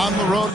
on the road.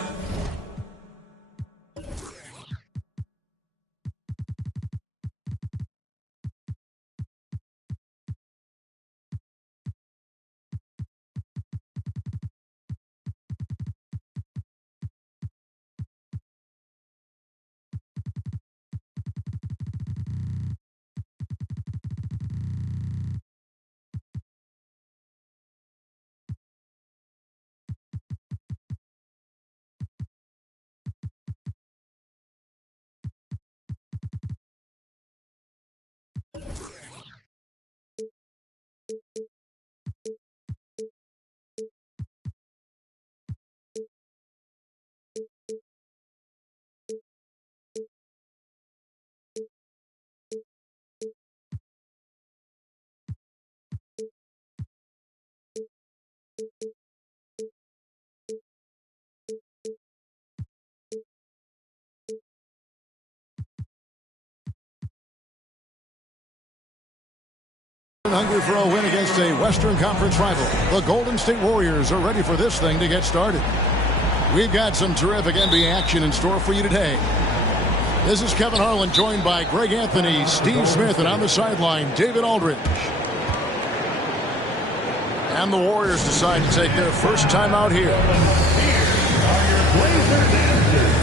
Hungry for a win against a Western Conference rival. The Golden State Warriors are ready for this thing to get started. We've got some terrific NBA action in store for you today. This is Kevin Harlan, joined by Greg Anthony, Steve Smith, and on the sideline, David Aldridge. And the Warriors decide to take their first time out here. Here are your Blazers answers.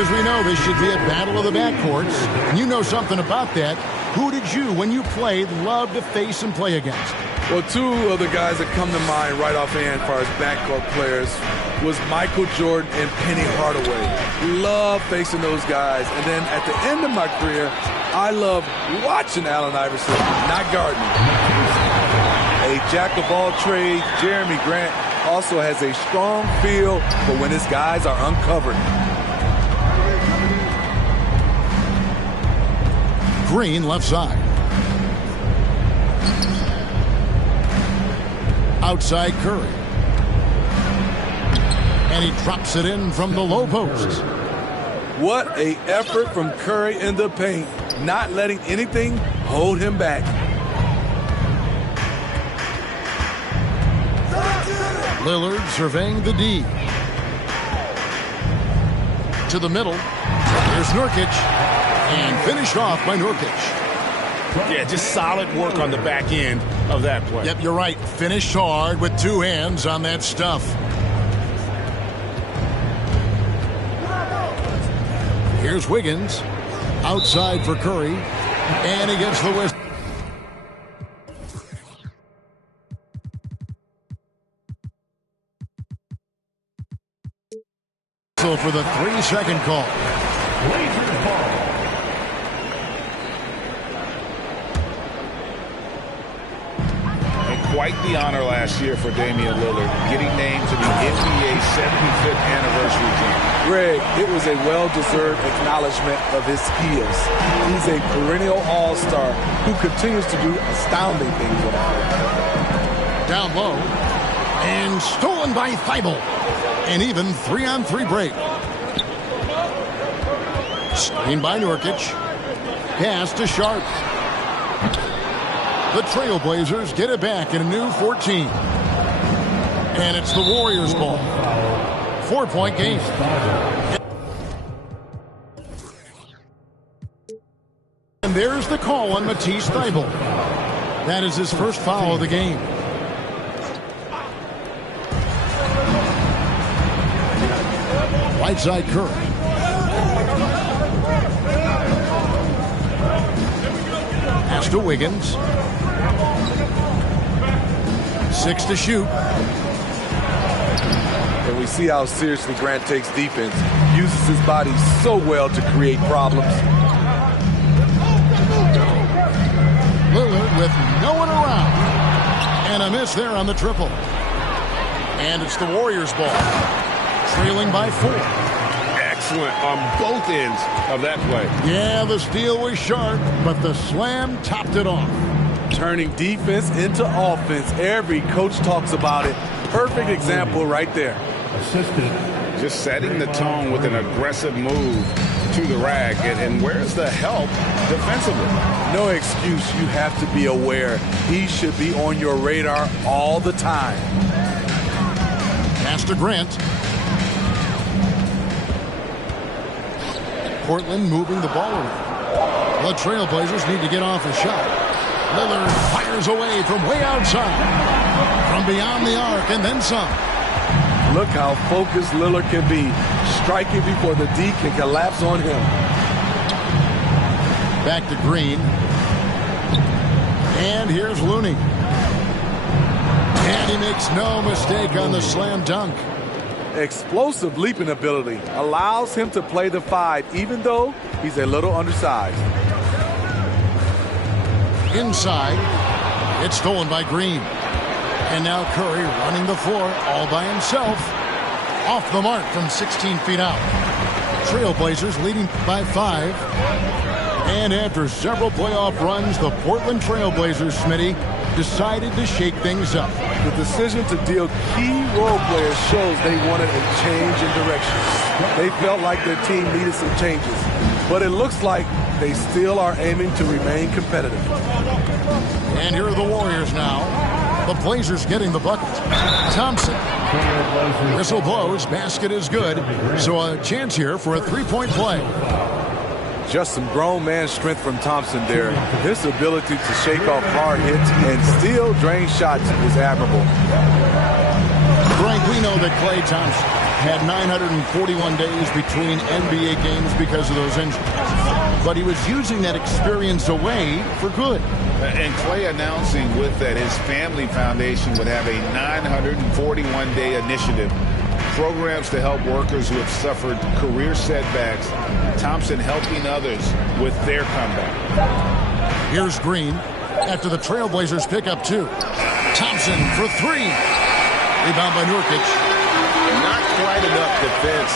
As we know, this should be a battle of the backcourts. And you know something about that. Who did you, when you played, love to face and play against? Well, two of the guys that come to mind right offhand as far as backcourt players was Michael Jordan and Penny Hardaway. Love facing those guys. And then at the end of my career, I love watching Allen Iverson, not guarding him. A jack of all trades, Jeremy Grant also has a strong feel for when his guys are uncovered. Green left side. Outside Curry. And he drops it in from the low post. What an effort from Curry in the paint, not letting anything hold him back. Lillard surveying the D. To the middle. Here's Nurkic. And finished off by Nurkic. Yeah, just solid work on the back end of that play. Yep, you're right. Finished hard with two hands on that stuff. Here's Wiggins. Outside for Curry. And he gets the whistle. For the 3-second call. Blazers ball. And quite the honor last year for Damian Lillard, getting named to the NBA 75th anniversary team. Greg, it was a well-deserved acknowledgement of his skills. He's a perennial all-star who continues to do astounding things with it. Down low. And stolen by Thibault. An even 3-on-3 break. Screen by Nurkic. Pass to Sharp. The Trailblazers get it back in a new 14. And it's the Warriors' ball. 4-point game. And there's the call on Matisse Thybulle. That is his first foul of the game. Right side Curry. Pitch to Wiggins. 6 to shoot. And we see how seriously Grant takes defense. Uses his body so well to create problems. Lillard with no one around. And a miss there on the triple. And it's the Warriors' ball. Trailing by 4. Excellent on both ends of that play. Yeah, the steal was sharp, but the slam topped it off. Turning defense into offense. Every coach talks about it. Perfect example right there. Assisted. Just setting the tone with an aggressive move to the rack. And where's the help defensively? No excuse. You have to be aware. He should be on your radar all the time. Pass to Grant. Portland moving the ball around. The Trailblazers need to get off a shot. Lillard fires away from way outside. From beyond the arc and then some. Look how focused Lillard can be. Striking before the D can collapse on him. Back to Green. And here's Looney. And he makes no mistake on the slam dunk. Explosive leaping ability allows him to play the 5, even though he's a little undersized. Inside, it's stolen by Green. And now Curry running the floor all by himself. Off the mark from 16 feet out. Trailblazers leading by 5. And after several playoff runs, the Portland Trailblazers, Smitty, decided to shake things up. The decision to deal key role players shows they wanted a change in direction. They felt like their team needed some changes. But it looks like they still are aiming to remain competitive. And here are the Warriors now. The Blazers getting the bucket. Thompson. Whistle blows. Basket is good. So a chance here for a three-point play. Just some grown man strength from Thompson there. His ability to shake off hard hits and still drain shots is admirable. Frank, we know that Klay Thompson had 941 days between NBA games because of those injuries. But he was using that experience away for good. And Klay announcing with that his family foundation would have a 941-day initiative. Programs to help workers who have suffered career setbacks. Thompson helping others with their comeback. Here's Green after the Trailblazers pick up 2. Thompson for 3. Rebound by Nurkic. Not quite enough defense.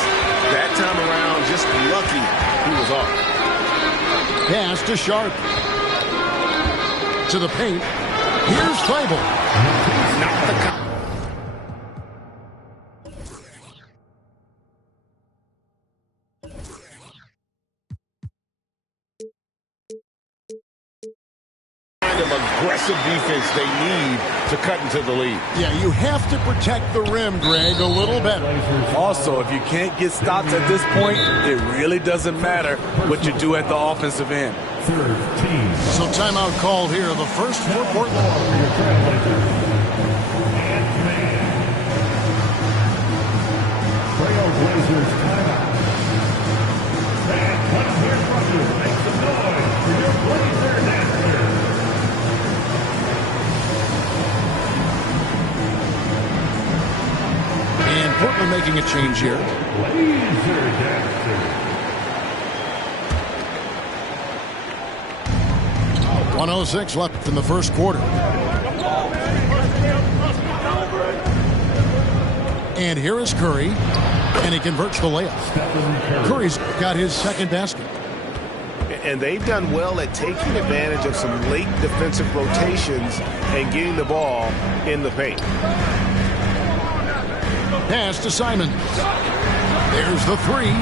That time around, just lucky he was off. Pass to Sharp. To the paint. Here's Fable. Not the kind of aggressive defense they need to cut into the lead. Yeah, you have to protect the rim, Greg, a little better. Also, if you can't get stops at this point, it really doesn't matter what you do at the offensive end. So timeout called here, the first for Portland. Trailblazers timeout. Fans, let's hear from you. Make some noise for your Blazer dancer. And Portland making a change here. Blazer dancer. 1:06 left in the first quarter. And here is Curry, and he converts the layup. Curry's got his second basket. And they've done well at taking advantage of some late defensive rotations and getting the ball in the paint. Pass to Simon. There's the 3.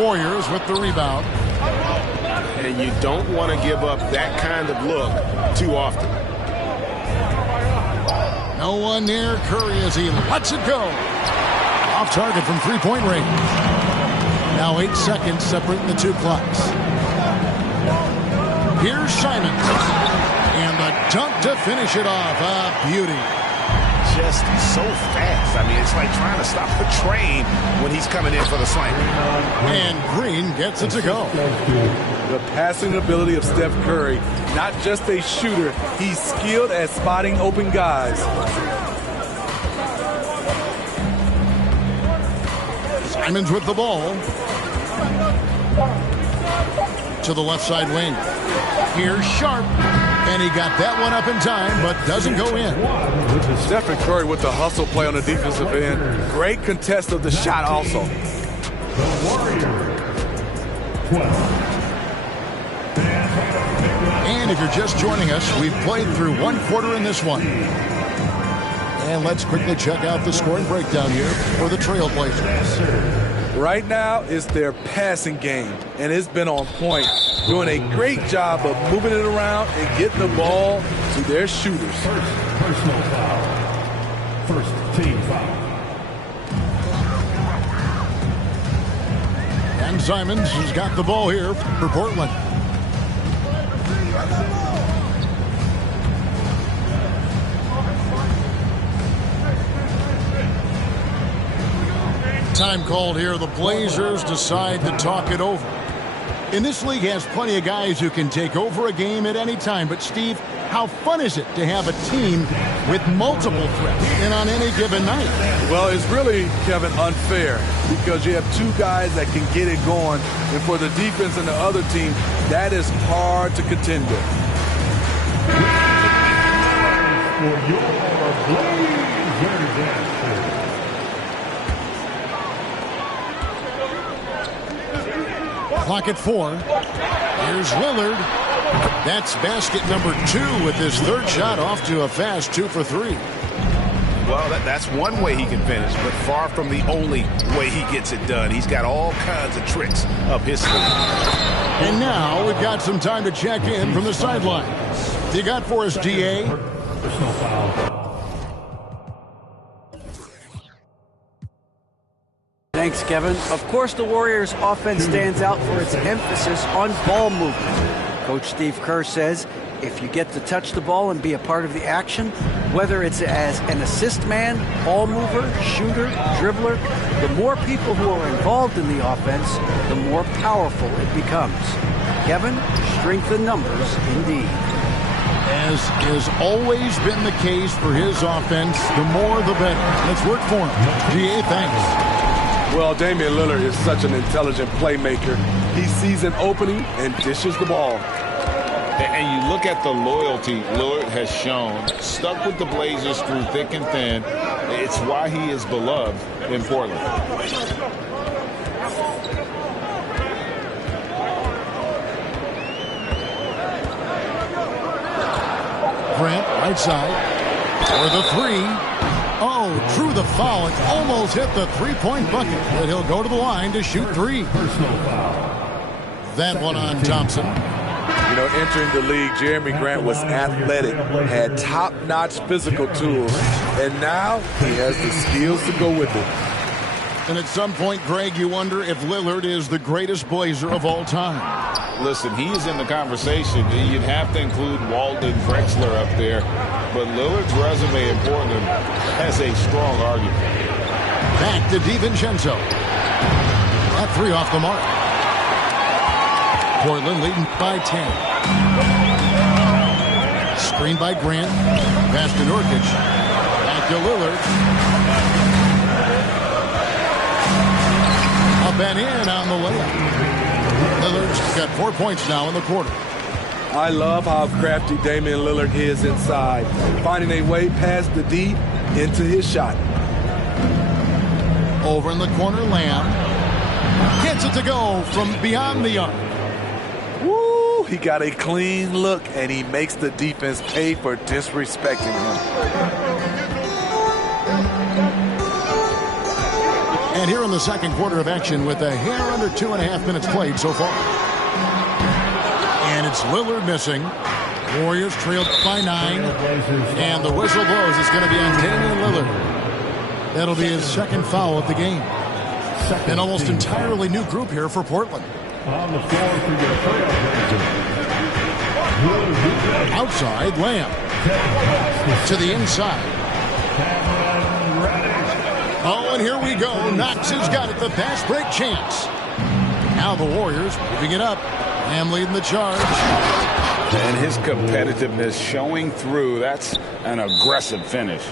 Warriors with the rebound. And you don't want to give up that kind of look too often. No one near Curry as he lets it go. Off target from three-point range. Now 8 seconds separating the 2 clocks. Here's Simon. And the dunk to finish it off. A beauty. just so fast. I mean, it's like trying to stop the train when he's coming in for the slam. And Green gets it to go. The passing ability of Steph Curry, not just a shooter, he's skilled at spotting open guys. Simons with the ball. To the left side wing. Here's Sharp. And he got that one up in time, but doesn't go in. Stephen Curry with the hustle play on the defensive end. Great contest of the shot also. The Warriors, 12. And if you're just joining us, we've played through one quarter in this one. And let's quickly check out the scoring breakdown here for the Trailblazers. Right now, it's their passing game, and it's been on point, doing a great job of moving it around and getting the ball to their shooters. First personal foul. First team foul. And Simons has got the ball here for Portland. Time called here. The Blazers decide to talk it over. In this league has plenty of guys who can take over a game at any time. But, Steve, how fun is it to have a team with multiple threats and on any given night? Well, it's really, Kevin, unfair because you have two guys that can get it going. And for the defense and the other team, that is hard to contend with. For your Blazers. Clock at 4. Here's Lillard. That's basket number 2 with his third shot off to a fast 2 for 3. Well, that's one way he can finish, but far from the only way he gets it done. He's got all kinds of tricks up his sleeve. And now we've got some time to check in from the sideline. You got for us, DA? Personal foul. Thanks, Kevin. Of course, the Warriors' offense stands out for its emphasis on ball movement. Coach Steve Kerr says, if you get to touch the ball and be a part of the action, whether it's as an assist man, ball mover, shooter, dribbler, the more people who are involved in the offense, the more powerful it becomes. Kevin, strength in numbers indeed. As has always been the case for his offense, the more the better. Let's work for him. DA, thanks. Well, Damian Lillard is such an intelligent playmaker. He sees an opening and dishes the ball. And you look at the loyalty Lillard has shown, stuck with the Blazers through thick and thin. It's why he is beloved in Portland. Grant, right side, for the 3. Oh, drew the foul. It almost hit the three-point bucket, but he'll go to the line to shoot 3. Personal foul. That one on Thompson. You know, entering the league, Jeremy Grant was athletic, had top-notch physical tools, and now he has the skills to go with it. And at some point, Greg, you wonder if Lillard is the greatest Blazer of all time. Listen, he is in the conversation. You'd have to include Walden Drexler up there, but Lillard's resume in Portland has a strong argument. Back to DiVincenzo. That 3 off the mark. Portland leading by 10. Screen by Grant. Pass to Nurkic. Back to Lillard. Up and in on the layup. Lillard's got 4 points now in the quarter. I love how crafty Damian Lillard is inside, finding a way past the D into his shot. Over in the corner, Lamb gets it to go from beyond the arc. Woo! He got a clean look, and he makes the defense pay for disrespecting him. And here in the second quarter of action with a hair under 2.5 minutes played so far. And it's Lillard missing. Warriors trailed by 9. And the whistle blows. It's going to be on Damian Lillard. That'll be his second foul of the game. An almost entirely new group here for Portland. On the floor for your Trailblazers. Outside, Lamb. To the inside. Oh, and here we go. Knox has got it. The pass break chance. Now the Warriors moving it up. Lamb leading the charge. And his competitiveness showing through. That's an aggressive finish.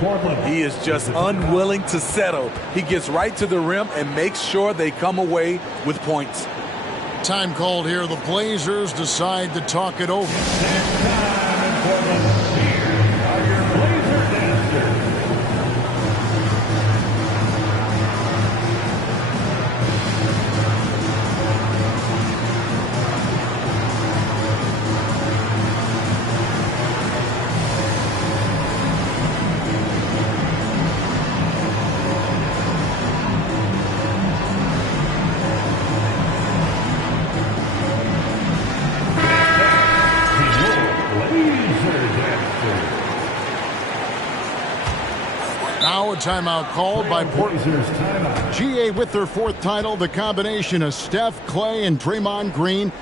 He is just unwilling to settle. He gets right to the rim and makes sure they come away with points. Time called here. The Blazers decide to talk it over. Now a timeout called by Portland. GA with their fourth title, the combination of Steph, Clay, and Draymond Green,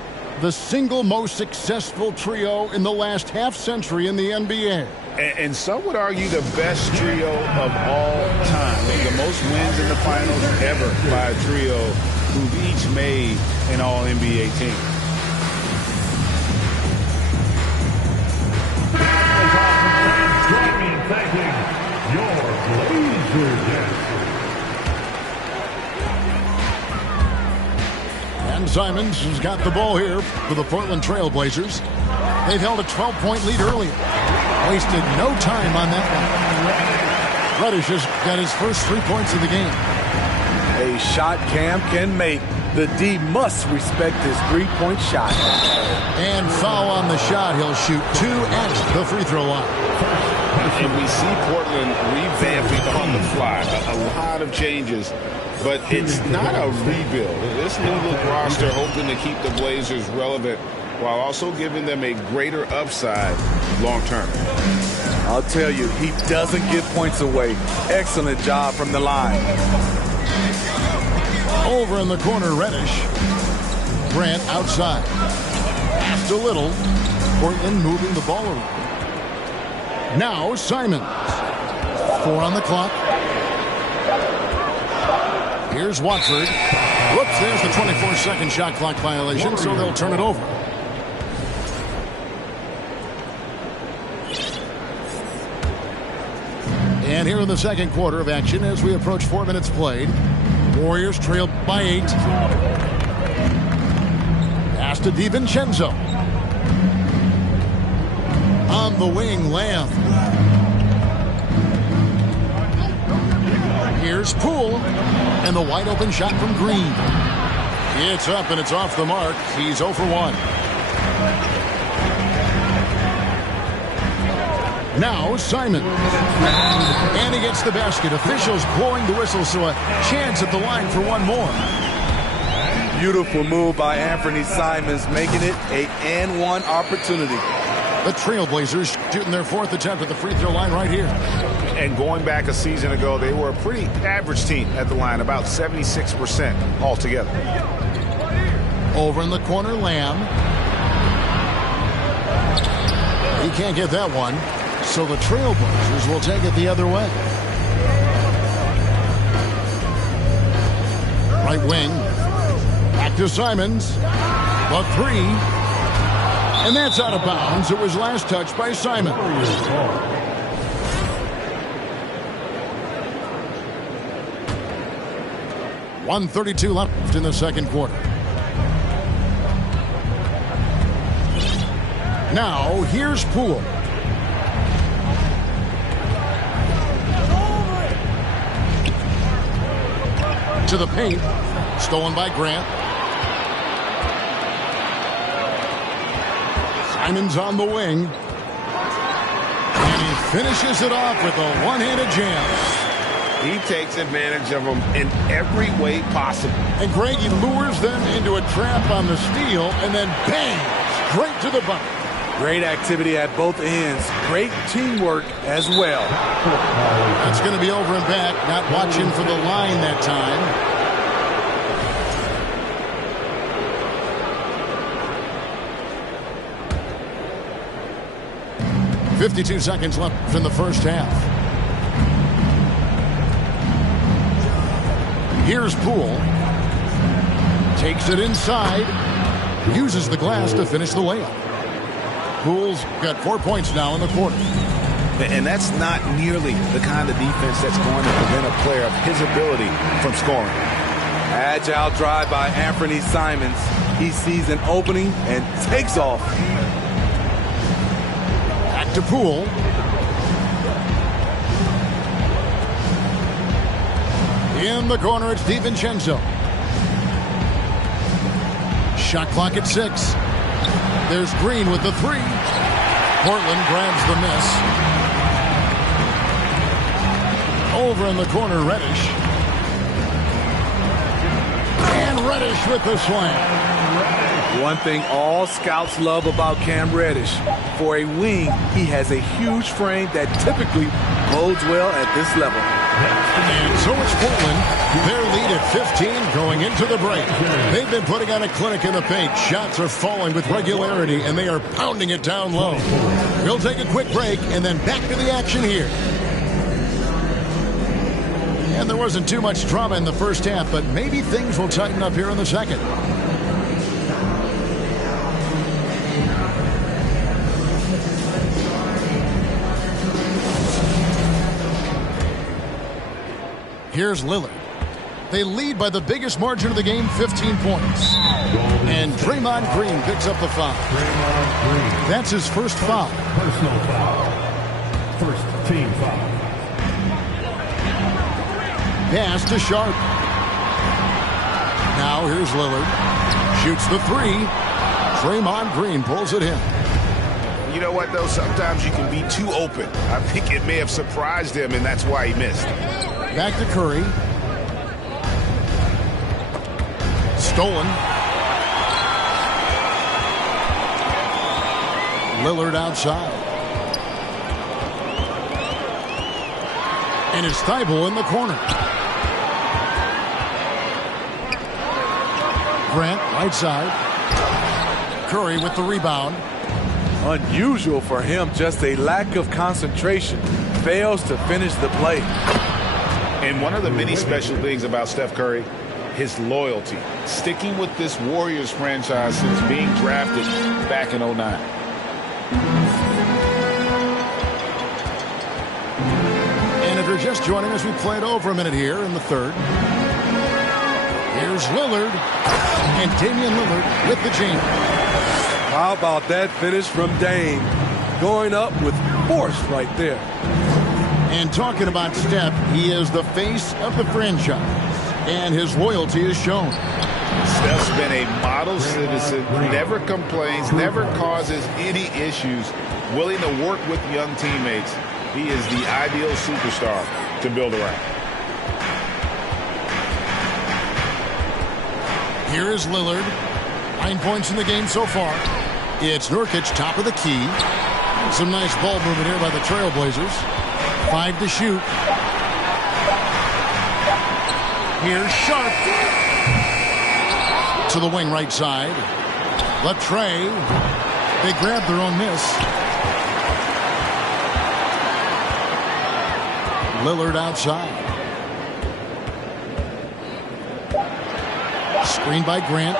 the single most successful trio in the last half century in the NBA. And some would argue the best trio of all time. The most wins in the finals ever by a trio who've each made an All-NBA team. Join me in thanking your Blazer Dancer. And Simons has got the ball here for the Portland Trail Blazers. They've held a 12-point lead earlier. Wasted no time on that one. Reddish has got his first 3 points of the game. A shot Cam can make. The D must respect his three-point shot. And foul on the shot. He'll shoot 2 at the free throw line. And we see Portland revamping on the fly. A lot of changes, but it's not a rebuild. This new look roster hoping to keep the Blazers relevant while also giving them a greater upside long term. I'll tell you, he doesn't give points away. Excellent job from the line. Over in the corner, Reddish. Grant outside. Passed a little. Portland moving the ball around. Now Simons. 4 on the clock. Here's Watford. Whoops, there's the 24-second shot clock violation, so they'll turn it over. And here in the second quarter of action as we approach 4 minutes played. Warriors trailed by 8. Pass to DiVincenzo. On the wing, Lamb. Here's Poole. And the wide open shot from Green. It's up and it's off the mark. He's 0 for 1. Now Simons. And he gets the basket. Officials blowing the whistle, so a chance at the line for one more. Beautiful move by Anthony Simons, making it a and-one opportunity. The Trailblazers shooting their 4th attempt at the free throw line right here. And going back a season ago, they were a pretty average team at the line, about 76% altogether. Over in the corner, Lamb. He can't get that one. So the Trailblazers will take it the other way. Right wing. Back to Simons. The 3. And that's out of bounds. It was last touched by Simons. 1:32 left in the second quarter. Now here's Poole. To the paint. Stolen by Grant. Simons on the wing. And he finishes it off with a one-handed jam. He takes advantage of them in every way possible. And Greg, he lures them into a trap on the steal and then bang, straight to the bucket. Great activity at both ends. Great teamwork as well. That's going to be over and back. Not watching for the line that time. .52 seconds left in the first half. Here's Poole. Takes it inside. Uses the glass to finish the layup. Poole's got 4 points now in the quarter. And that's not nearly the kind of defense that's going to prevent a player of his ability from scoring. Agile drive by Anthony Simons. He sees an opening and takes off. Back to Poole. In the corner, it's DiVincenzo. Shot clock at 6. There's Green with the 3. Portland grabs the miss. Over in the corner, Reddish. And Reddish with the slam. One thing all scouts love about Cam Reddish. For a wing, he has a huge frame that typically bodes well at this level. And so it's Portland. Their lead at 15 going into the break. They've been putting on a clinic in the paint. Shots are falling with regularity, and they are pounding it down low. We'll take a quick break, and then back to the action here. And there wasn't too much drama in the first half, but maybe things will tighten up here in the second. Here's Lillard. They lead by the biggest margin of the game, 15 points. And Draymond Green picks up the foul. That's his first foul. Personal foul. First team foul. Pass to Sharp. Now here's Lillard. Shoots the 3. Draymond Green pulls it in. You know what, though? Sometimes you can be too open. I think it may have surprised him, and that's why he missed. Back to Curry. Stolen. Lillard outside. And it's Thibault in the corner. Grant, right side. Curry with the rebound. Unusual for him, just a lack of concentration. Fails to finish the play. And one of the many special things about Steph Curry, his loyalty. Sticking with this Warriors franchise since being drafted back in 2009. And if you're just joining us, we played over a minute here in the third. Here's Lillard. And Damian Lillard with the jam. How about that finish from Dame? Going up with force right there. And talking about Steph, he is the face of the franchise. And his loyalty is shown. Steph's been a model citizen, never complains, never causes any issues, willing to work with young teammates. He is the ideal superstar to build around. Here is Lillard. 9 points in the game so far. It's Nurkic, top of the key. Some nice ball movement here by the Trailblazers. 5 to shoot. Here's Sharp. To the wing right side. Latrey. They grab their own miss. Lillard outside. Screen by Grant.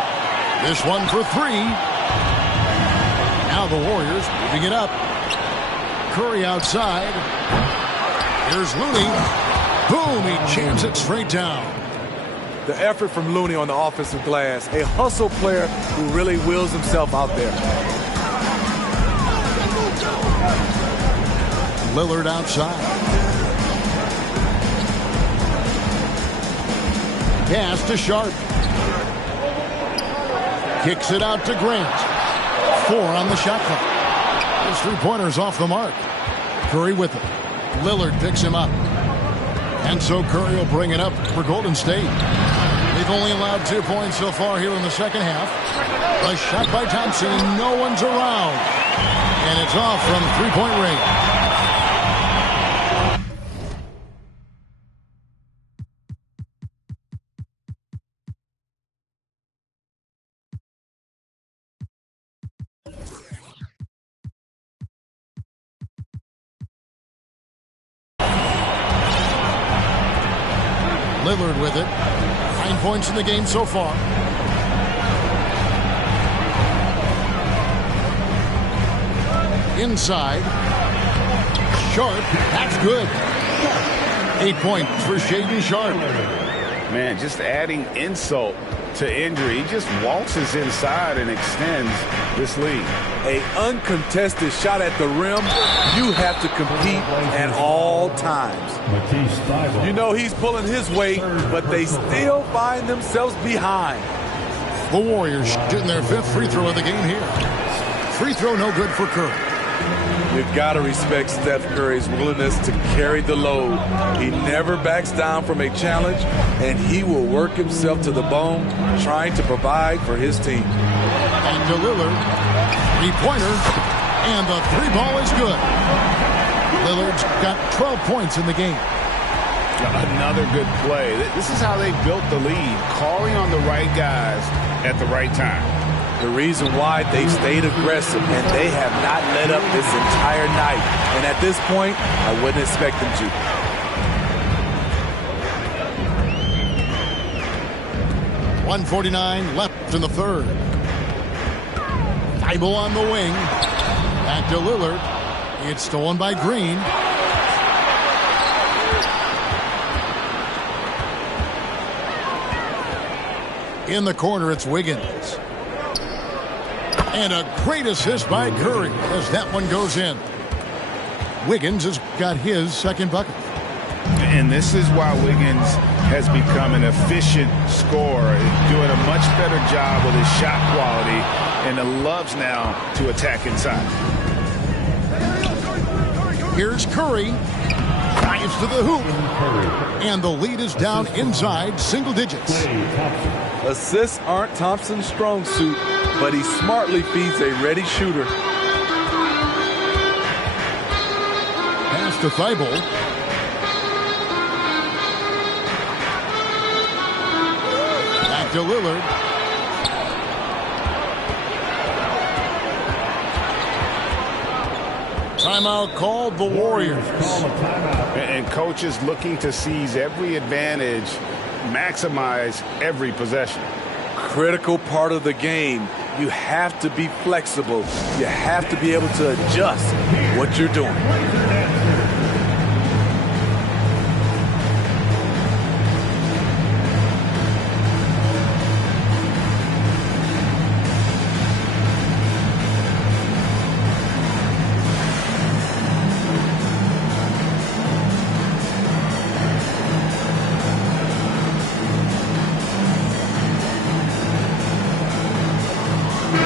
This one for 3. Now the Warriors moving it up. Curry outside. Here's Looney. Boom, he jams it straight down. The effort from Looney on the offensive glass. A hustle player who really wills himself out there. Lillard outside. Pass to Sharp. Kicks it out to Grant. 4 on the shot clock. His three-pointer's off the mark. Curry with it. Lillard picks him up. And so Curry will bring it up for Golden State. They've only allowed 2 points so far here in the second half. A shot by Thompson, and no one's around. And it's off from three-point range. Lillard with it. 9 points in the game so far. Inside. Sharp. That's good. 8 points for Shaden Sharp. Man, just adding insult to injury. He just waltzes inside and extends this lead. A uncontested shot at the rim, you have to compete at all times. You know he's pulling his weight, but they still find themselves behind. The Warriors shooting their 5th free throw of the game here. Free throw no good for Curry. You've got to respect Steph Curry's willingness to carry the load. He never backs down from a challenge, and he will work himself to the bone trying to provide for his team. And to Lillard, three-pointer, and the three ball is good. Lillard's got 12 points in the game. Another good play. This is how they built the lead, calling on the right guys at the right time. The reason why they've stayed aggressive and they have not let up this entire night. And at this point, I wouldn't expect them to. 1:49 left in the third. Thibault on the wing. Back to Lillard. It's stolen by Green. In the corner, it's Wiggins. And a great assist by Curry as that one goes in. Wiggins has got his second bucket. And this is why Wiggins has become an efficient scorer, doing a much better job with his shot quality, and loves now to attack inside. Here's Curry. Dives to the hoop. And the lead is down inside single digits. Assists aren't Thompson's strong suit, but he smartly feeds a ready shooter. Pass to Thibault. Back to Lillard. Timeout called the Warriors. And coach is looking to seize every advantage, maximize every possession. Critical part of the game. You have to be flexible. You have to be able to adjust what you're doing.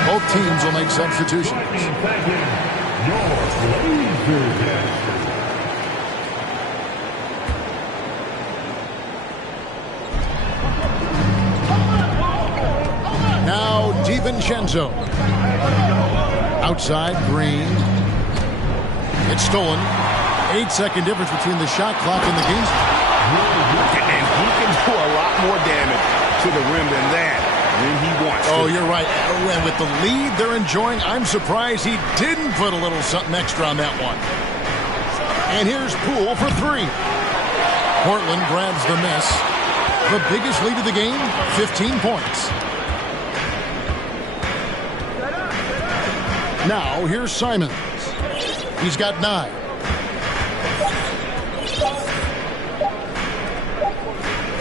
Both teams will make substitutions. Now DiVincenzo. Outside, Green. It's stolen. 8-second difference between the shot clock and the game. And he can do a lot more damage to the rim than that when he wants to. Oh, you're right. And with the lead they're enjoying, I'm surprised he didn't put a little something extra on that one. And here's Poole for three. Portland grabs the miss. The biggest lead of the game, 15 points. Now, here's Simons. He's got 9.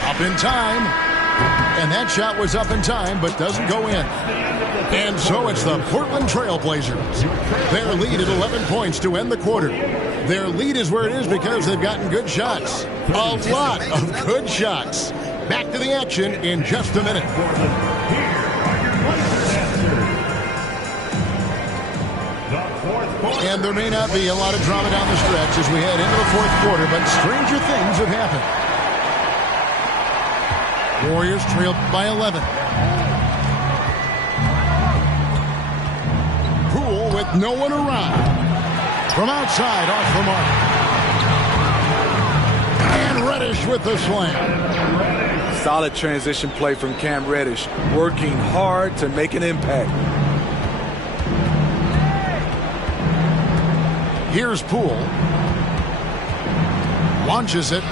Up in time. And that shot was up in time, but doesn't go in. And so it's the Portland Trailblazers. Their lead at 11 points to end the quarter. Their lead is where it is because they've gotten good shots. A lot of good shots. Back to the action in just a minute. And there may not be a lot of drama down the stretch as we head into the fourth quarter, but stranger things have happened. Warriors trailed by 11. Poole with no one around. From outside, off the mark. And Reddish with the slam. Solid transition play from Cam Reddish, working hard to make an impact. Here's Poole. Launches it.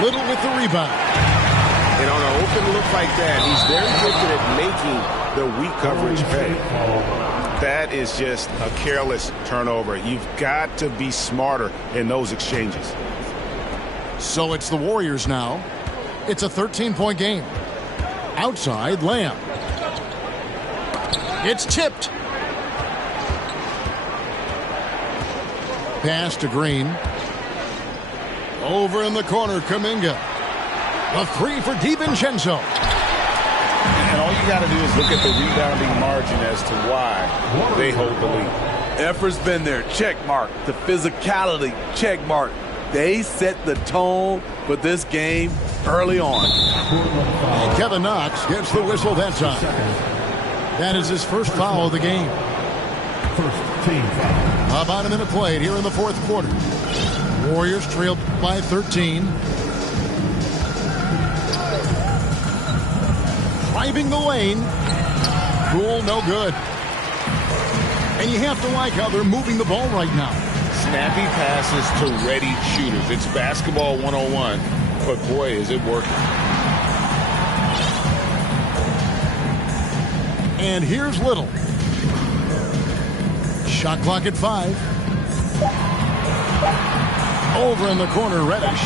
Little with the rebound. And on an open look like that, he's very gifted at making the weak coverage pay. That is just a careless turnover. You've got to be smarter in those exchanges. So it's the Warriors now. It's a 13-point game. Outside, Lamb. It's tipped. Pass to Green. Over in the corner, Kuminga. A three for DiVincenzo. And all you got to do is look at the rebounding margin as to why they hold the lead. Effort's been there. Check mark. The physicality. Check mark. They set the tone for this game early on. And Kevin Knox gets the whistle that time. That is his first foul of the game. First team foul. About a minute played here in the fourth quarter. Warriors trailed by 13. Driving the lane. Poole, no good. And you have to like how they're moving the ball right now. Snappy passes to ready shooters. It's basketball 101, but boy, is it working. And here's Little. Shot clock at 5. Over in the corner, Reddish.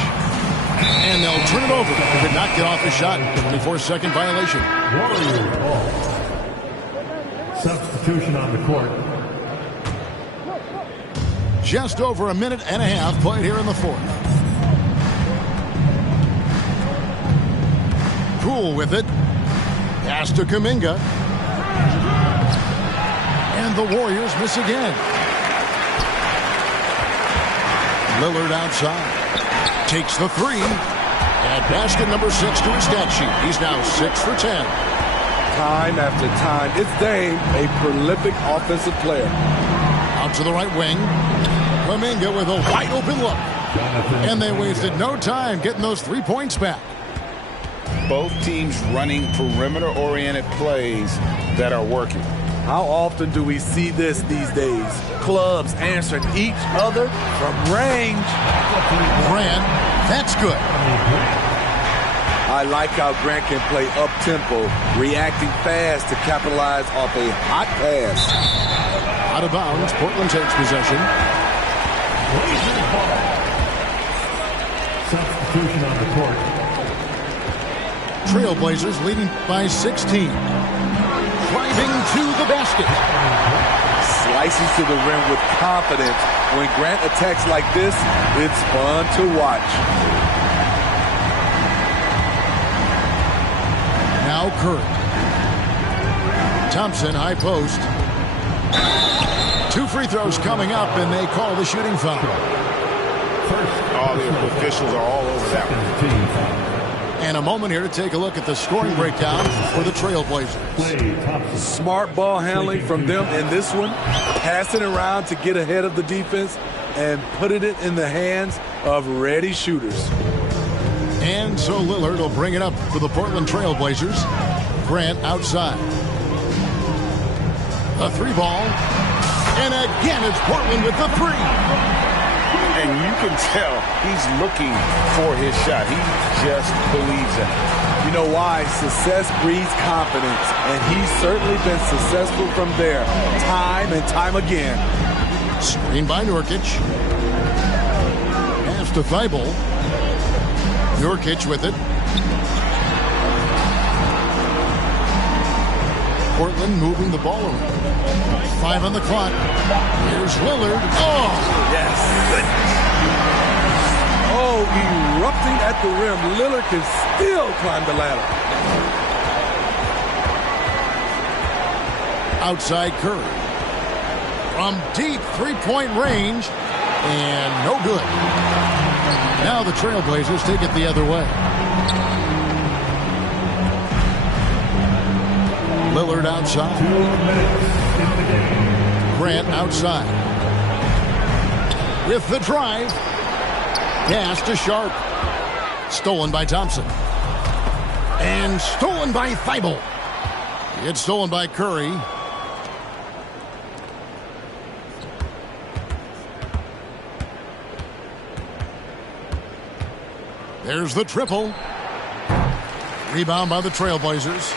And they'll turn it over. Could not get off the shot. 24-second violation. Warriors ball. Substitution on the court. Just over a minute and a half played here in the fourth. Poole with it. Pass to Kuminga. And the Warriors miss again. Lillard outside. Takes the three. And basket number 6 to his stat sheet. He's now 6 for 10. Time after time. It's Dame, a prolific offensive player. Out to the right wing. Kuminga with a wide open look. And they wasted no time getting those 3 points back. Both teams running perimeter-oriented plays that are working. How often do we see this these days? Clubs answering each other from range. Grant, that's good. I like how Grant can play up-tempo, reacting fast to capitalize off a hot pass. Out of bounds, Portland takes possession. Substitution on the court. Trailblazers leading by 16. Driving to the basket. Slices to the rim with confidence. When Grant attacks like this, it's fun to watch. Now Curry. Thompson, high post. 2 free throws coming up, and they call the shooting foul. All the officials are all over that one. And a moment here to take a look at the scoring breakdown for the Trailblazers. Smart ball handling from them in this one. Passing around to get ahead of the defense and putting it in the hands of ready shooters. And so Lillard will bring it up for the Portland Trailblazers. Grant outside. A 3-ball. And again, it's Portland with the 3. And you can tell he's looking for his shot. He just believes it. You know why? Success breeds confidence, and he's certainly been successful from there, time and time again. Screen by Nurkic. Pass to Thibault. Nurkic with it. Portland moving the ball around. 5 on the clock. Here's Lillard. Oh! Yes. Oh, erupting at the rim. Lillard can still climb the ladder. Outside Curry. From deep 3-point range. And no good. Now the Trailblazers take it the other way. Lillard outside. 2 minutes in the game. Grant outside. With the drive. Pass to Sharp. Stolen by Thompson. And stolen by Thibault. It's stolen by Curry. There's the triple. Rebound by the Trailblazers.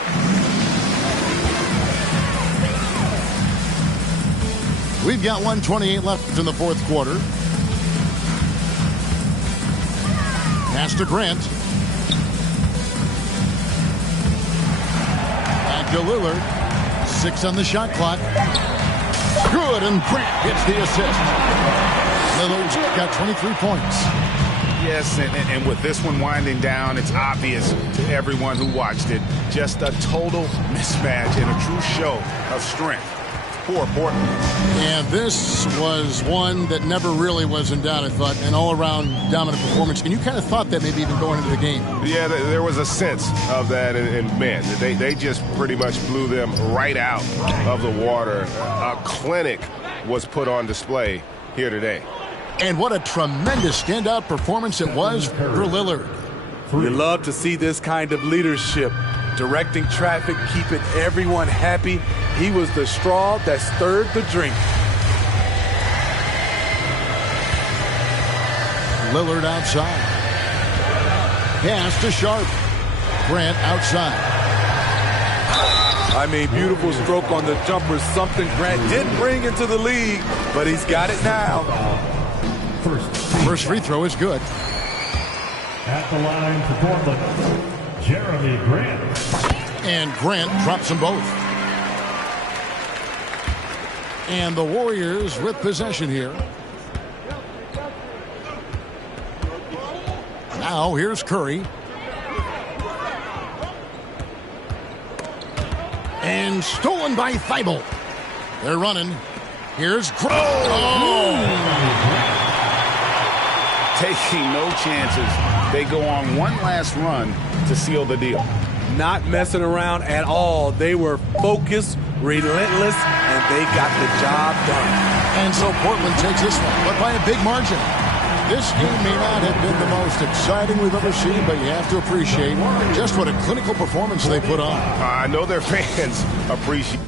We've got 1:28 left in the fourth quarter. Pass to Grant. Back to Lillard. 6 on the shot clock. Good, and Grant gets the assist. Lillard's got 23 points. Yes, and with this one winding down, it's obvious to everyone who watched it. Just a total mismatch and a true show of strength. Poor Portland. And this was one that never really was in doubt, I thought, an all-around dominant performance. And you kind of thought that maybe even going into the game. Yeah, there was a sense of that, and man, they just pretty much blew them right out of the water. A clinic was put on display here today. And what a tremendous standout performance it was for Lillard. You love to see this kind of leadership, directing traffic, keeping everyone happy. He was the straw that stirred the drink. Lillard outside. Pass to Sharp. Grant outside. I mean, beautiful stroke on the jumper, something Grant didn't bring into the league, but he's got it now. First free throw is good. At the line for Portland, Jeremy Grant. And Grant drops them both. And the Warriors with possession here. Now here's Curry. And stolen by Thibault. They're running. Here's Grant. Taking no chances. They go on one last run to seal the deal. Not messing around at all. They were focused, relentless, and they got the job done. And so Portland takes this one, but by a big margin. This game may not have been the most exciting we've ever seen, but you have to appreciate just what a clinical performance they put on. I know their fans appreciate